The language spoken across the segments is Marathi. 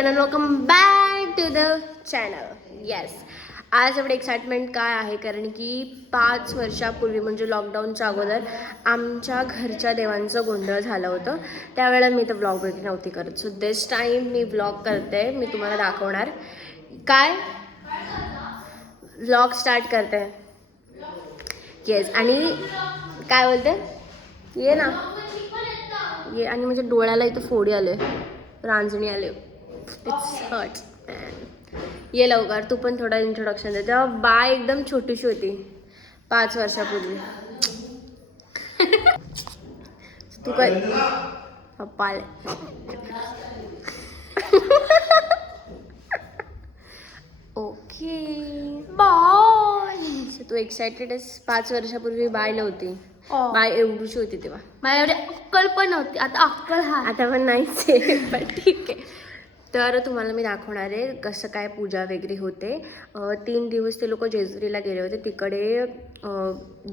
and welcome back to the channel. Yes, आज एवढे एक्साइटमेंट काय आहे कारण की 5 वर्षापूर्वी म्हणजे लॉकडाऊनच्या अगोदर आमच्या घरच्या देवांचं गोंधळ झालं होतं. त्यावेळेला मी तर ब्लॉग वगैरे नव्हती करत. So this time me blog करते. मी तुम्हाला दाखवणार काय व्लॉग स्टार्ट करते. येस, आणि काय बोलते ये ना ये, आणि म्हणजे डोळ्याला इथं फोडी आले, रांजणी आले. It's hurt. ये लवकर, तू पण थोडा इंट्रोडक्शन दे. तेव्हा बाय एकदम छोटीशी होती 5 वर्षापूर्वी. तू काय पप्पा आले. Okay bye. तू एक्सायटेड आहेस? 5 वर्षापूर्वी बाय नव्हती. बाय एवढीशी होती तेव्हा. मला एवढी अक्कल पण नव्हती. आता अक्कल हा, आता पण नाहीच आहे, पण ठीक आहे. तर तुम्हाला मी दाखवणार आहे कसं काय पूजा वगैरे होते. 3 दिवस ते लोक जेजुरीला गेले होते. तिकडे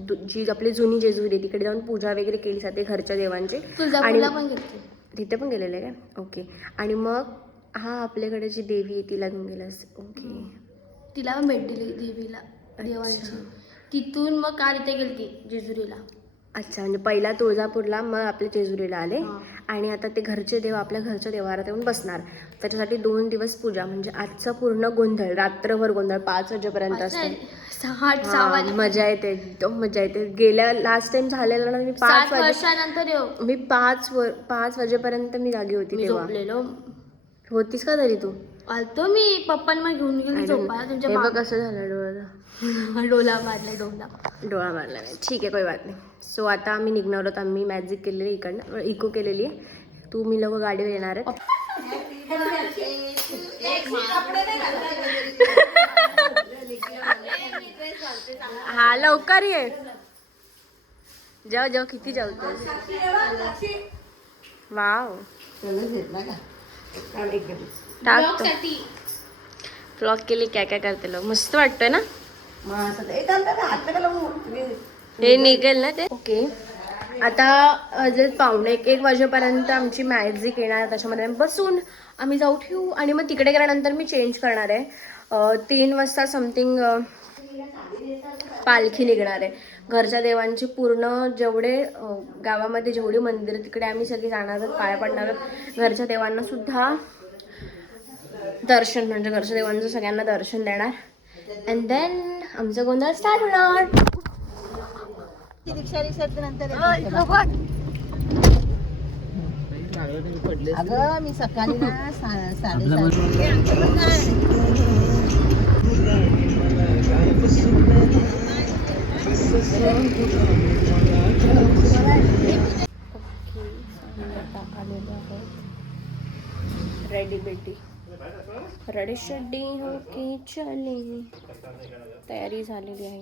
जी आपली जुनी जेजुरी तिकडे जाऊन पूजा वगैरे केली जाते घरच्या देवांची. आणि पण गेली तिथे पण गेलेले काय? ओके. आणि मग हा आपल्याकडे जी देवी आहे तिला घेऊन गेलास? ओके. तिला पण भेट दिली देवीला देवांची. तिथून मग काल इथे गेली जेजुरीला. अच्छा, म्हणजे पहिला तुळजापूरला, मग आपल्या जेजुरीला आले. आणि आता ते घरचे देव आपल्या घरच्या देवारात येऊन बसणार. त्याच्यासाठी 2 दिवस पूजा, म्हणजे आजचा पूर्ण गोंधळ, रात्रभर गोंधळ 5 वाजेपर्यंत असतो. मजा येते, एकदम मजा येते. गेल्या लास्ट टाइम झालेला ना, मी 5 वर्षानंतर मी 5 वाजेपर्यंत मी जागी होती. झोपलेलो होतीस का तरी तू? आलतो मी, पप्पांनी मला घेऊन गेली झोपायला. तुमच्या बघ कसं झालं डोळ्याला. डोळा मारला. ठीक आहे, कोई बात नाही. सो आता आम्ही निघणार आहोत. आम्ही मॅजिक केलेली इकडनं, इको केलेली आहे. तू मी लोक गाडीवर येणार आहेत. हा लवकर ये. जाऊ किती जाऊ. वाव, ब्लॉग केली काय काय करते लोक. मस्त वाटतंय ना. हे निघेल ना ते. ओके, आता जर 1:45 वाजेपर्यंत आमची मॅजिक येणार. त्याच्यामध्ये बसून आम्ही जाऊ ठेवू. आणि मग तिकडे गेल्यानंतर मी चेंज करणार आहे. 3 वाजता समथिंग पालखी निघणार आहे घरच्या देवांची. पूर्ण जेवढे गावामध्ये जेवढी मंदिरं तिकडे आम्ही सगळी जाणार आहोत, पाया पडणार आहोत. घरच्या देवांना सुद्धा दर्शन, म्हणजे घरच्या देवांचं सगळ्यांना दर्शन देणार. अँड देन आमचं गोंधळ स्टार्ट होणार. अगं मी सकाळी ना 7:30 रेडी बेटी, रेडी शेड्डी हो की चली. तयारी झालेली आहे.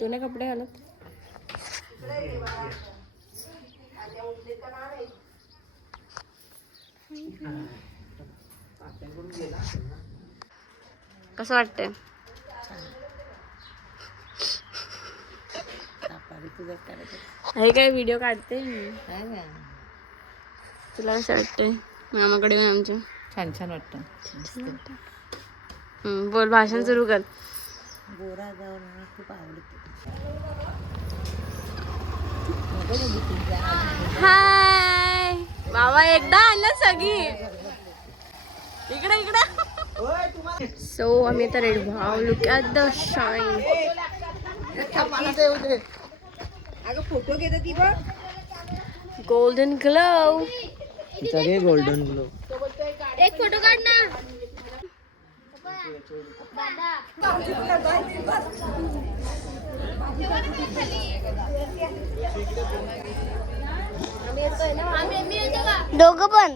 तू नाही कपडे घालत? कसं वाटतंय? हे काय व्हिडिओ काढते तुला कसं वाटतंय? मामाकडे आमच्या छान छान वाटतं. बोल, भाषण सुरू कर. गोरा जाऊन मला खूप आवडते. हाय बाबा, एकदा आलं सगळी इकडे. सो आम्ही आता ready. Wow, look at the shine. Photo घेते ती बघ. Golden glow. Golden glow. एक फोटो काढ ना. दोघं पण.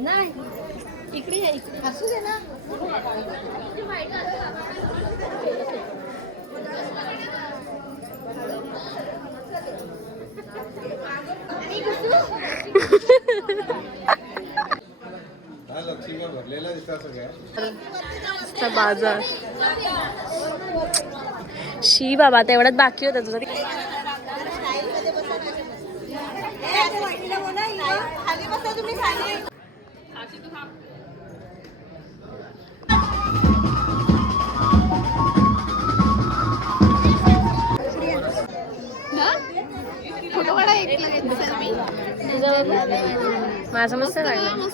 नाही इकडे असू दे ना. भरलेला दिसतात सगळ्या बाजार शी बाबा आता एवढ्यात बाकी होता तुझा. माझं मस्त काढलं.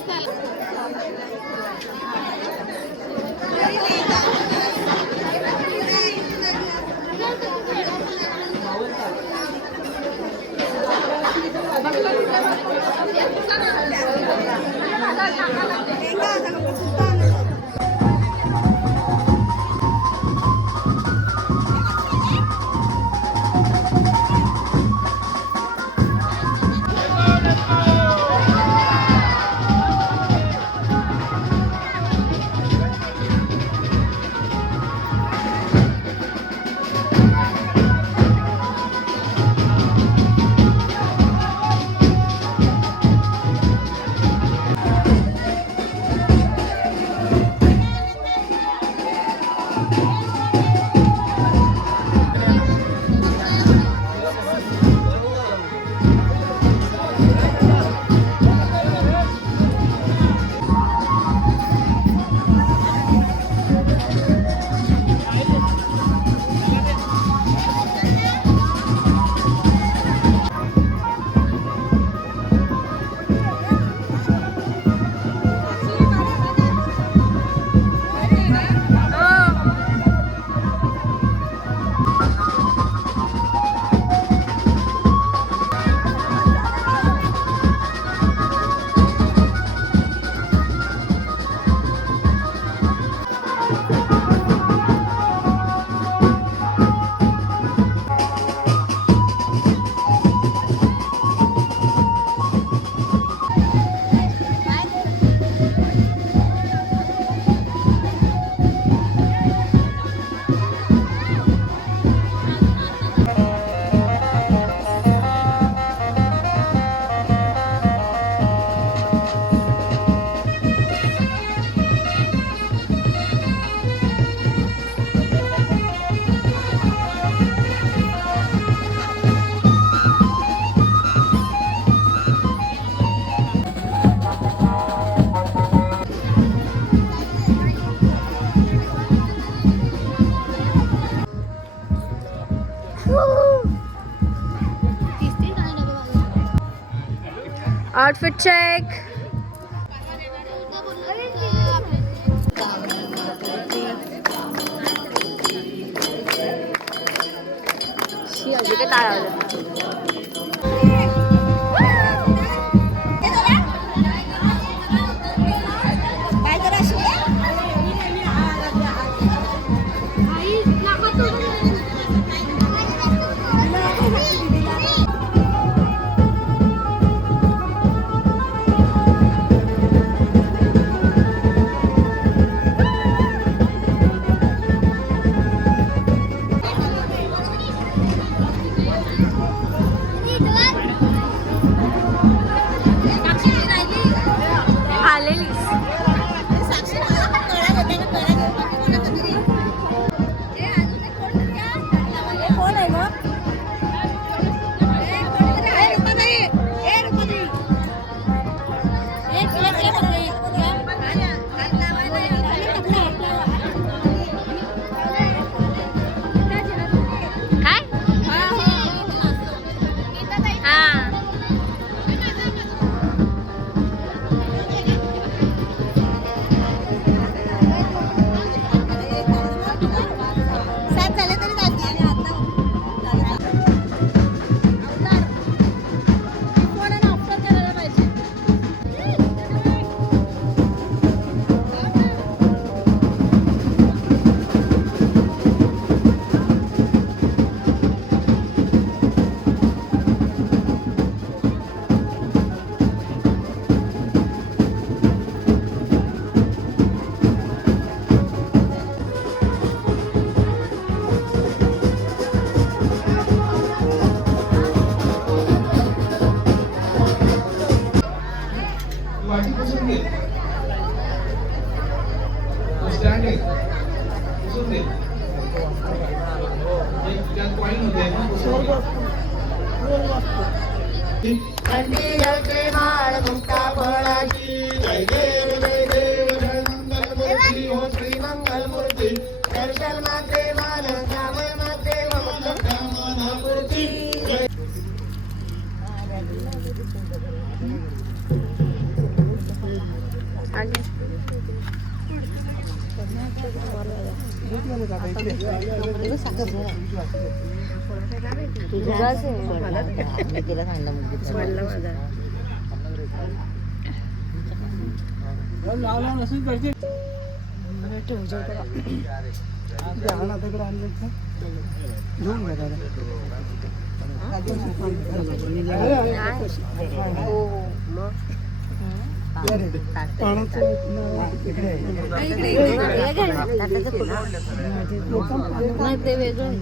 Outfit check. शी अजून काय टाळावलं. मी तिला सांगलं ते वेगळं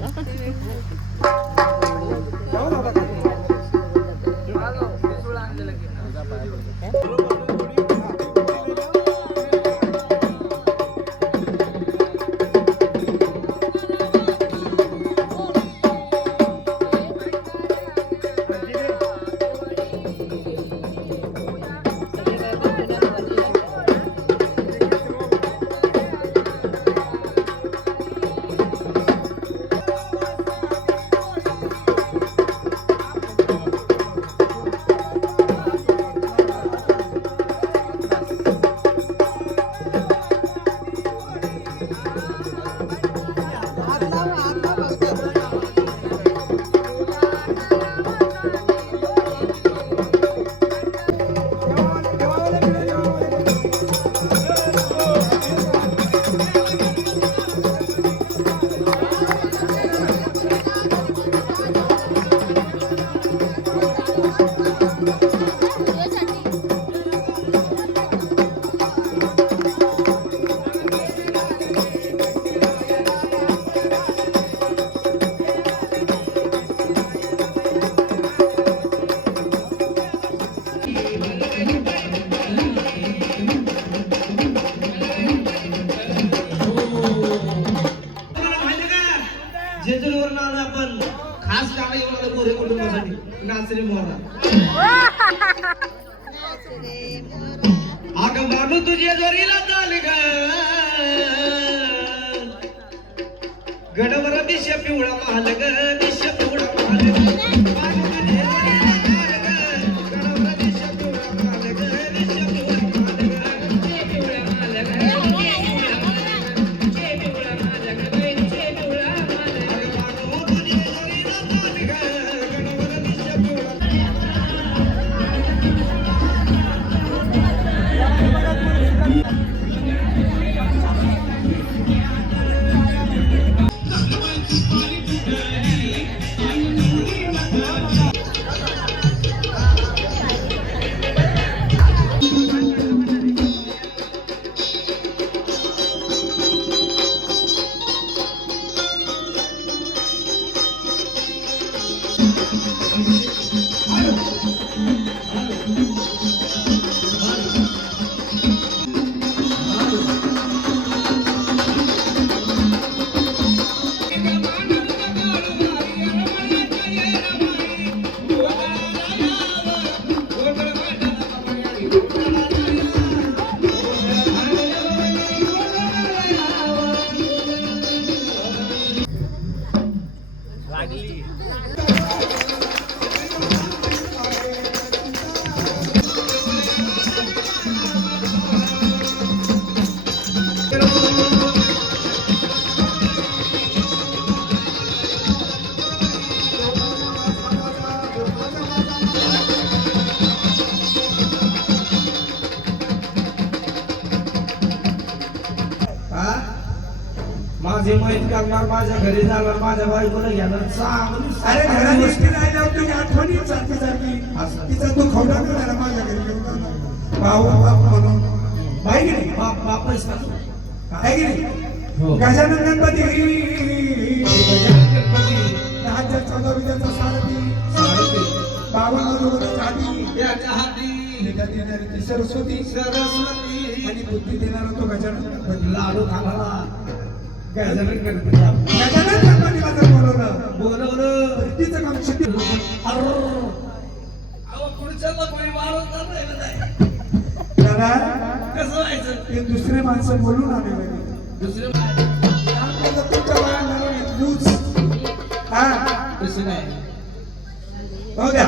जेजुरीवरून आलो आपण खास गाणं येऊन आलं मोरे कुटुंबासाठी नाचरे मोहरा अग मानू तुझ्या जोरीला चाल ग गडवर दिश पिवळा माल ग दिश पिवळा माल ग मानू तुझ्या जोरीला चाल ग गडवर दिश पिवळा माल ग दिश पिवळा माल ग दिश पिवळा माल ग माझे मैत करणार माझ्या घरी जाणार माझ्या बायकोला घेणार चांगली अरे घरात गोष्टी राहिल्या तुझी आठवणी सारखी सारखी तिचा तू खवडा मिळाला माझ्या घरी घेऊन जाणार. भाऊ बाप म्हणून बाई की नाही बाप बाप आहे की नाही हो. गजानन गणपती गणपती 10,014 विद्याचा सारथी 52 जोडीच्या हाती याच्या हाती निघत येणारी ती सरस्वती सरस्वती आणि बुद्धी देणारा तो गजानन गणपती लाडू खाला गजानन गणपतीचं बोलवलं तिचं काम शिकलं दादा कसं व्हायचं ते दुसरे माणसं बोलून आले दुसरं तुमच्या बाळांना लूज हा तसं नाही हो द्या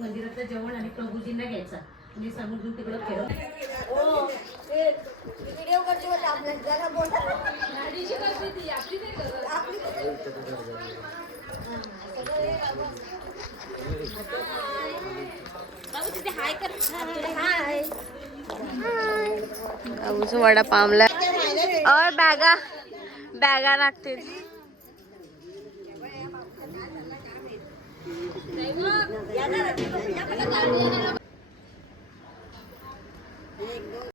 मंदिरातलं जेवण आणि प्रभूजींना घ्यायचा म्हणजे समुद्र तिकडं खेळ बाबूचं वडा पामला और बॅगा बॅगा लागतील